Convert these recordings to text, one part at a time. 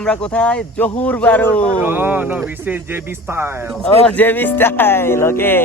আমরা কোথায়? Zahur Bahru. No, this is JB style. Oh, JB style. Okay.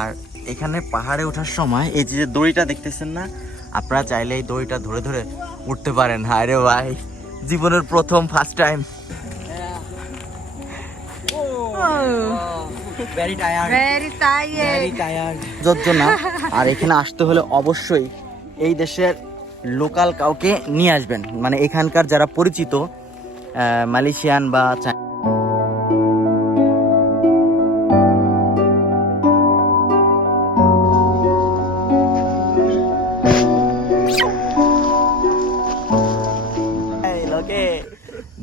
আর এখানে পাহাড়ে ওঠার সময় এই যে দড়িটা দেখতেছেন না, আপনারা চাইলে এই দড়িটা ধরে ধরে উঠতে পারেন। হায় রে ভাই, জীবনের প্রথম ফার্স্ট টাইম। ভেরি টায়ার্ড না। আর এখানে আসতে হলে অবশ্যই এই দেশের লোকাল কাউকে নিয়ে আসবেন, মানে এখানকার যারা পরিচিত মালয়েশিয়ান বা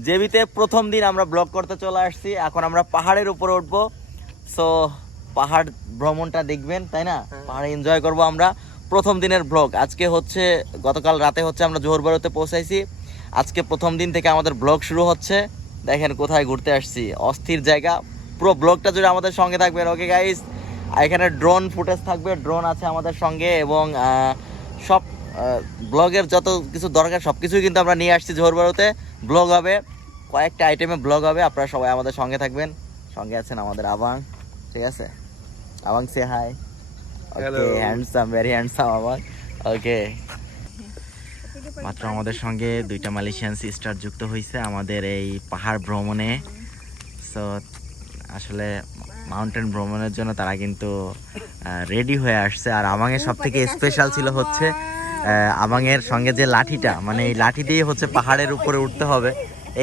জেবিতে প্রথম দিন আমরা ব্লগ করতে চলে আসছি। এখন আমরা পাহাড়ের উপরে উঠবো। সো পাহাড় ভ্রমণটা দেখবেন, তাই না? পাহাড়ে এনজয় করব আমরা। প্রথম দিনের ব্লগ আজকে হচ্ছে, গতকাল রাতে হচ্ছে আমরা জোহর বারুতে পৌঁছাইছি। আজকে প্রথম দিন থেকে আমাদের ব্লগ শুরু হচ্ছে। দেখেন কোথায় ঘুরতে আসছি, অস্থির জায়গা। পুরো ব্লগটা জুড়ে আমাদের সঙ্গে থাকবেন। ওকে গাইস, এখানে ড্রোন ফুটেজ থাকবে, ড্রোন আছে আমাদের সঙ্গে, এবং সব ব্লগের যত কিছু দরকার সব কিছুই কিন্তু আমরা নিয়ে আসছি জোহর বারুতে। ব্লগ হবে, কয়েকটা আইটেমে ব্লগ হবে, আপনারা সবাই আমাদের সঙ্গে থাকবেন। সঙ্গে আছেন আমাদের আবাং, ঠিক আছে? আবাং সে হাই। ওকে, হ্যান্ডসাম, ভেরি হ্যান্ডসাম আবাং। ওকে, মাত্র আমাদের সঙ্গে 2টা মালয়েশিয়ান সিস্টার যুক্ত হয়েছে আমাদের এই পাহাড় ভ্রমণে। সো আসলে মাউন্টেন ভ্রমণের জন্য তারা কিন্তু রেডি হয়ে আসছে। আর আবাংয়ের সব থেকে স্পেশাল ছিল হচ্ছে আবাংয়ের সঙ্গে যে লাঠিটা, মানে এই লাঠি দিয়ে হচ্ছে পাহাড়ের উপরে উঠতে হবে।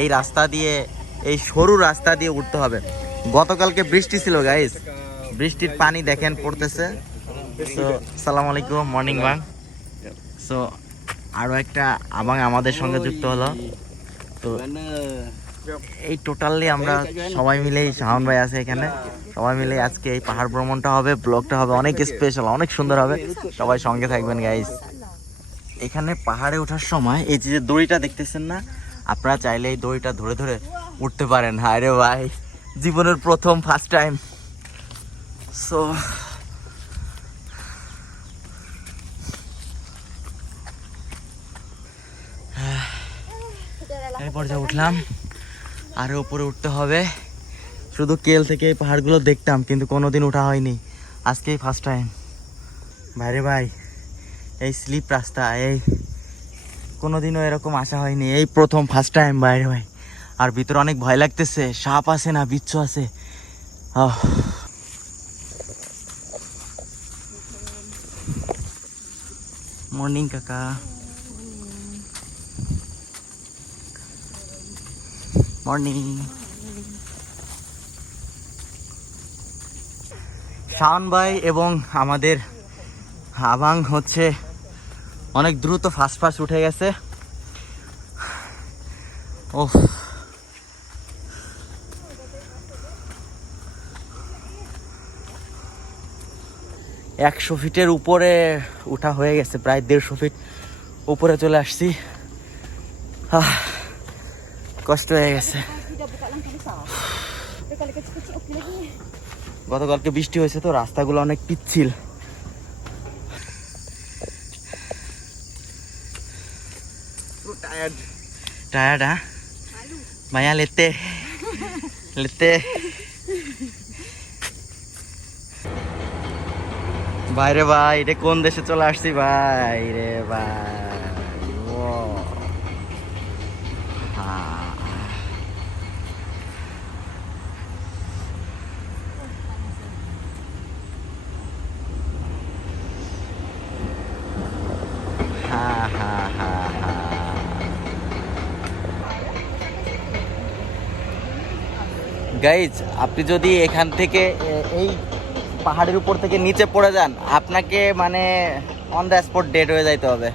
এই রাস্তা দিয়ে, এই সরু রাস্তা দিয়ে উঠতে হবে। গতকালকে বৃষ্টি ছিল গাইস, বৃষ্টির পানি দেখেন পড়তেছে। সো সালাম আলাইকুম, মর্নিং বাং। সো আরও একটা আবাং আমাদের সঙ্গে যুক্ত হলো। তো এই টোটালি আমরা সবাই মিলেই, শাওন ভাই আছে এখানে, সবাই মিলে আজকে এই পাহাড় ভ্রমণটা হবে, ব্লগটা হবে অনেক স্পেশাল, অনেক সুন্দর হবে। সবাই সঙ্গে থাকবেন গাইস। এখানে পাহাড়ে ওঠার সময় এই যে দড়িটা দেখতেছেন না, আপনারা চাইলে এই দড়িটা ধরে ধরে উঠতে পারেন। হায় রে ভাই, জীবনের প্রথম ফার্স্ট টাইম। সো এই পর্যায়ে উঠলাম, আরো উপরে উঠতে হবে। শুধু কেল থেকে এই পাহাড়গুলো দেখতাম, কিন্তু কোনোদিন ওঠা হয়নি, আজকেই ফার্স্ট টাইম। ভাইরে ভাই, এই স্লিপ রাস্তা, এই কোনোদিনও এরকম আসা হয়নি, এই প্রথম ফার্স্ট টাইম বাইরে ভাই। আর ভিতরে অনেক ভয় লাগতেছে, সাপ আছে না বিচ্ছু আছে। মর্নিং কাকা, মর্নিং। শাওন ভাই এবং আমাদের আবাং হচ্ছে অনেক দ্রুত ফাস্ট উঠে গেছে। ও 100 ফিটের উপরে উঠা হয়ে গেছে, প্রায় 150 ফিট উপরে চলে আসছি। কষ্ট হয়ে গেছে। গতকালকে বৃষ্টি হয়েছে তো রাস্তাগুলো অনেক পিচ্ছিল। টায়ার্ড হ্যাঁ ভাইয়া, লেতে বাইরে ভাই, এটা কোন দেশে চলে আসছি ভাই রে ভাই। ও গাইজ, আপনি যদি এখান থেকে এই পাহাড়ের উপর থেকে নিচে পড়ে যান, আপনাকে মানে অন দ্য স্পট ডেড হয়ে যাইতে হবে।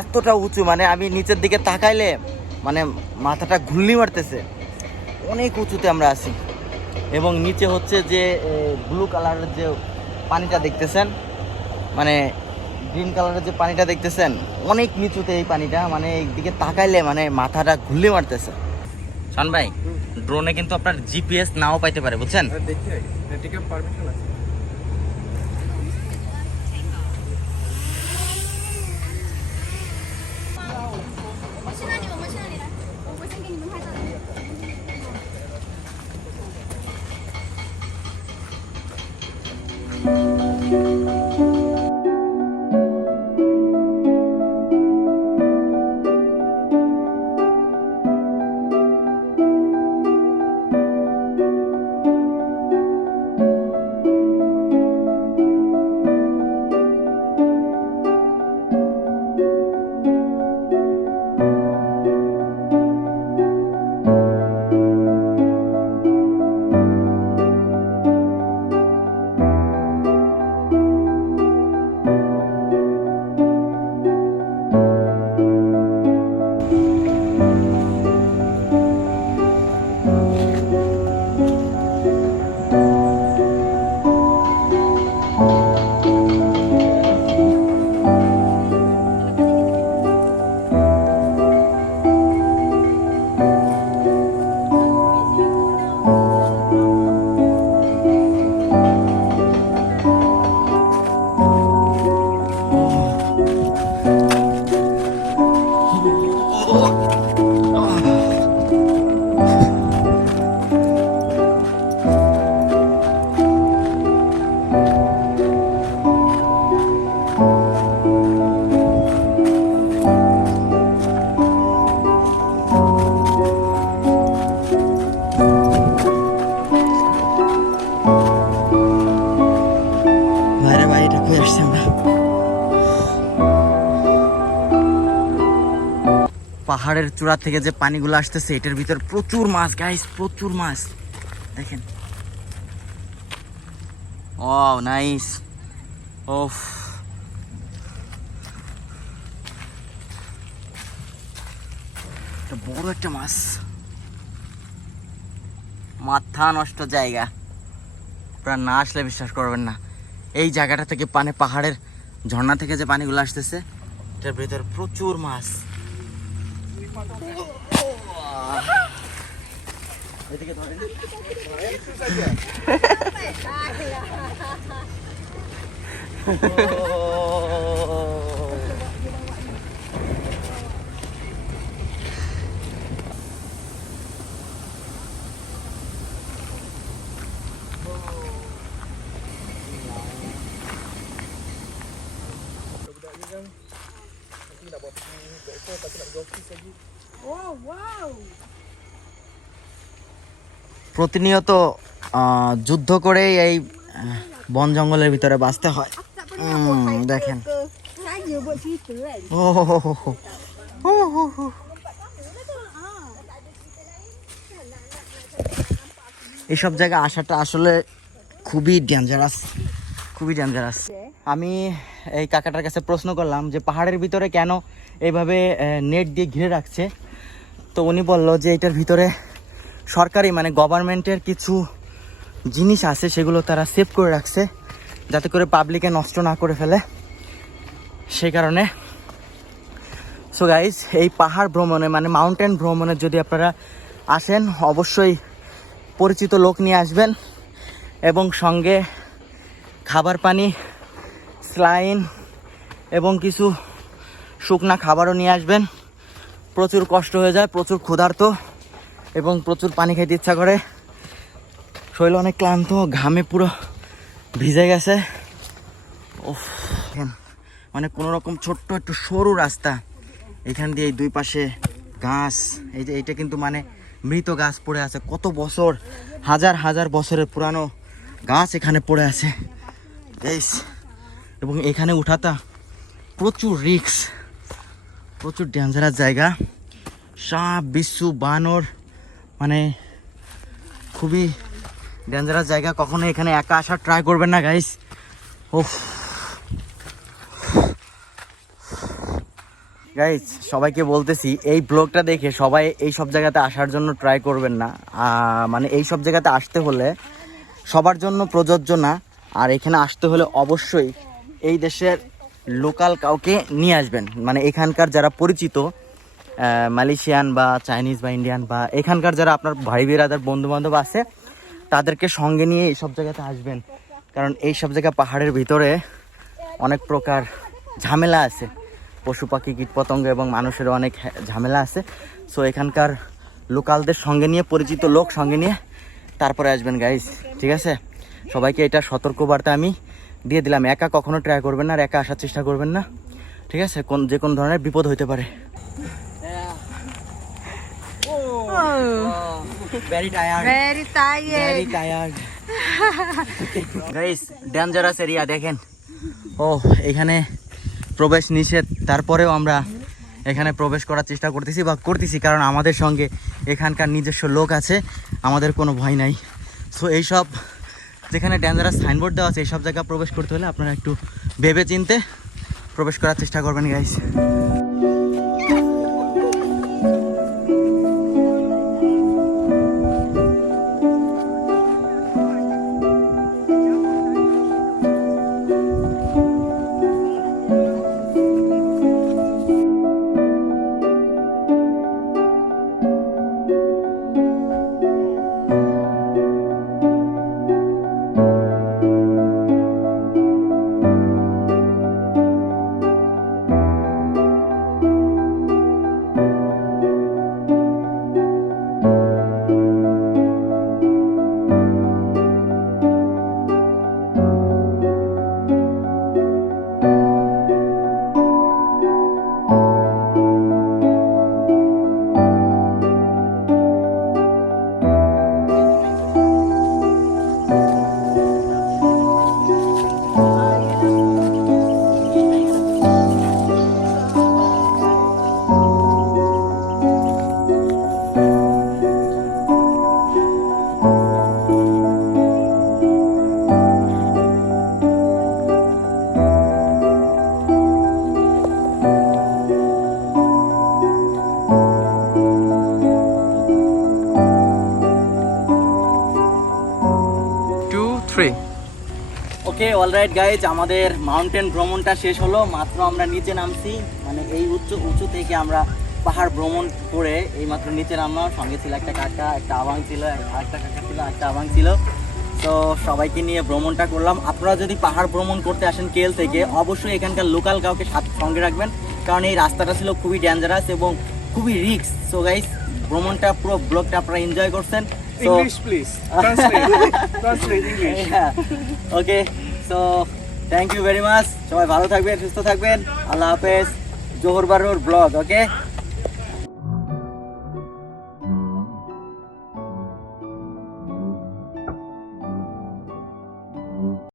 এতটা উঁচু, মানে আমি নিচের দিকে তাকাইলে মানে মাথাটা ঘুরলি মারতেছে, অনেক উঁচুতে আমরা আছি এবং নিচে হচ্ছে যে ব্লু কালারের যে পানিটা দেখতেছেন, মানে গ্রিন কালারের যে পানিটা দেখতেছেন, অনেক নিচুতে এই পানিটা, মানে এইদিকে তাকাইলে মানে মাথাটা ঘুরলে মারতেছে। শোন ভাই, ড্রোনে কিন্তু আপনার জিপিএস নাও পাইতে পারে, বুঝছেন? দেখি এটিকে পারমিশন আছে। বাইরে বাইরে হয়ে আসছি আমরা। পাহাড়ের চূড়া থেকে যে পানিগুলো আসতেছে, এটার ভিতর প্রচুর মাছ গাইস, প্রচুর মাছ দেখেন। Wow nice. ওফ, বড় একটা মাছ, মাথা নষ্ট জায়গা। আপনারা না আসলে বিশ্বাস করবেন না, এই জায়গাটা থেকে পাহাড়ের ঝর্ণা থেকে যে পানিগুলো আসতেছে, এটার ভিতর প্রচুর মাছ। এদিকে ধরেন। প্রতিনিয়ত যুদ্ধ করে এই বন জঙ্গলের ভিতরে বাঁচতে হয়। দেখেন, ও হো হো হো হো। ও হো হো। এসব জায়গায় আসাটা আসলে খুবই ডেঞ্জারাস, খুবই ডেঞ্জারাস। আমি এই কাকাটার কাছে প্রশ্ন করলাম যে পাহাড়ের ভিতরে কেন এইভাবে নেট দিয়ে ঘিরে রাখছে, তো উনি বললো যে এটার ভিতরে সরকারি মানে গভর্নমেন্টের কিছু জিনিস আছে, সেগুলো তারা সেভ করে রাখছে যাতে করে পাবলিকে নষ্ট না করে ফেলে, সেই কারণে। সো গাইজ, এই পাহাড় ভ্রমণে মানে মাউন্টেন ভ্রমণে যদি আপনারা আসেন, অবশ্যই পরিচিত লোক নিয়ে আসবেন এবং সঙ্গে খাবার পানি, স্লাইন এবং কিছু শুকনা খাবারও নিয়ে আসবেন। প্রচুর কষ্ট হয়ে যায়, প্রচুর ক্ষুধার্ত এবং প্রচুর পানি খেতে ইচ্ছা করে। শরীর অনেক ক্লান্ত, ঘামে পুরো ভিজে গেছে। ওফ, মানে কোনো রকম ছোট্ট একটু সরু রাস্তা, এখান দিয়ে এই দুই পাশে গাছ, এই যে এইটা কিন্তু মানে মৃত গাছ পড়ে আছে, কত বছর, হাজার হাজার বছরের পুরানো গাছ এখানে পড়ে আছে এবং এখানে উঠাটা প্রচুর রিস্ক, প্রচুর ডেঞ্জারাস জায়গা। সাপ, বিচ্ছু, বানর, মানে খুবই ডেঞ্জারাস জায়গা। কখনো এখানে একা আসার ট্রাই করবেন না গাইস। ওফ গাইজ সবাইকে বলতেছি এই ব্লগটা দেখে সবাই এই সব জায়গাতে আসার জন্য ট্রাই করবেন না। মানে এই সব জায়গাতে আসতে হলে সবার জন্য প্রযোজ্য না। আর এখানে আসতে হলে অবশ্যই এই দেশের লোকাল কাউকে নিয়ে আসবেন, মানে এখানকার যারা পরিচিত মালয়েশিয়ান বা চাইনিজ বা ইন্ডিয়ান বা এখানকার যারা আপনার ভাই বিরাদার বন্ধু বান্ধব আছে তাদেরকে সঙ্গে নিয়ে এই সব জায়গাতে আসবেন। কারণ এই সব জায়গা পাহাড়ের ভিতরে অনেক প্রকার ঝামেলা আছে, পশু পাখি কীটপতঙ্গ এবং মানুষের অনেক ঝামেলা আছে। সো এখানকার লোকালদের সঙ্গে নিয়ে, পরিচিত লোক সঙ্গে নিয়ে তারপরে আসবেন গাইজ, ঠিক আছে? সবাইকে এটা সতর্কবার্তা আমি দিয়ে দিলাম। একা কখনো ট্রাই করবেন না আর একা আসার চেষ্টা করবেন না, ঠিক আছে? যে কোনো ধরনের বিপদ হইতে পারে। Very tired. Very tired. Very tired. Guys, dangerous area দেখেন। ও এখানে প্রবেশ নিষেধ, তারপরেও আমরা এখানে প্রবেশ করার চেষ্টা করতেছি কারণ আমাদের সঙ্গে এখানকার নিজস্ব লোক আছে, আমাদের কোনো ভয় নাই। সো এইসব যেখানে ডেঞ্জারাস সাইনবোর্ড দেওয়া আছে এইসব জায়গা প্রবেশ করতে হলে আপনারা একটু ভেবে চিন্তে প্রবেশ করার চেষ্টা করবেন গাইস। ওকে অলরাইট গাইজ, আমাদের মাউন্টেন ভ্রমণটা শেষ হলো। মাত্র আমরা নিচে নামছি, মানে এই উঁচু থেকে আমরা পাহাড় ভ্রমণ করে এই মাত্র নিচে নামলাম। সঙ্গে ছিল একটা কাকা, একটা আবাং ছিল, আরেকটা কাকা ছিল, একটা আবাং ছিল। তো সবাইকে নিয়ে ভ্রমণটা করলাম। আপনারা যদি পাহাড় ভ্রমণ করতে আসেন কেল থেকে, অবশ্যই এখানকার লোকাল কাউকে সঙ্গে রাখবেন, কারণ এই রাস্তাটা ছিল খুবই ডেঞ্জারাস এবং খুবই রিস্ক। সো গাইজ, ভ্রমণটা পুরো ব্লগটা আপনারা এনজয় করছেন। English, please. Translate English. Okay, so thank you very much. সবাই ভালো থাকবেন, সুস্থ থাকবেন। আল্লাহ হাফেজ। জোহর বারোর ব্লগ, ওকে।